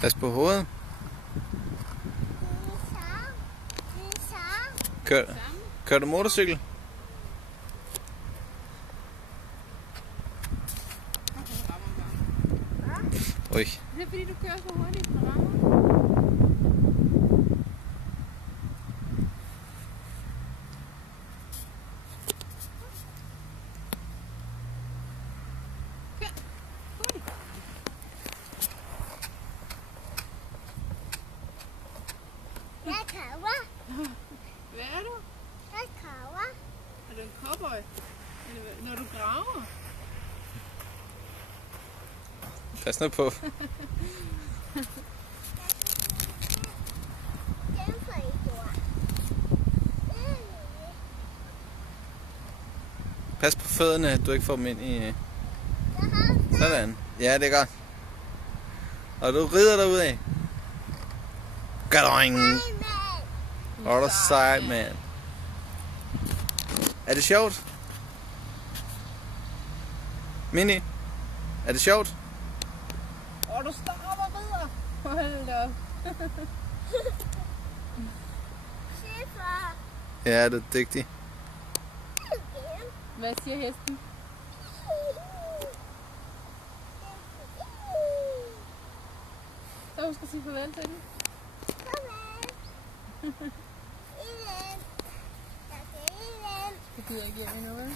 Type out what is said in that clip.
Pas på hovedet. Kører du motorcykel? Oj. Det er fordi du kører så hurtigt, den rammer. Kør. Hurtigt. Jeg er cowboy. Hvad er du? Jeg er cowboy. Er du en cowboy? Når du graver? Pas nu på. Pas på fødderne, at du ikke får dem ind i... Sådan. Ja, det er godt. Og du rider derudad. Gadoing! Hvor er du sej, mand. Er det sjovt? Mini? Er det sjovt? Du står op og rider. Hold da op. Ja, du er dygtig. Hvad siger hesten? Så husk at sige farvel til den. Det giver ikke hjem endnu, vel?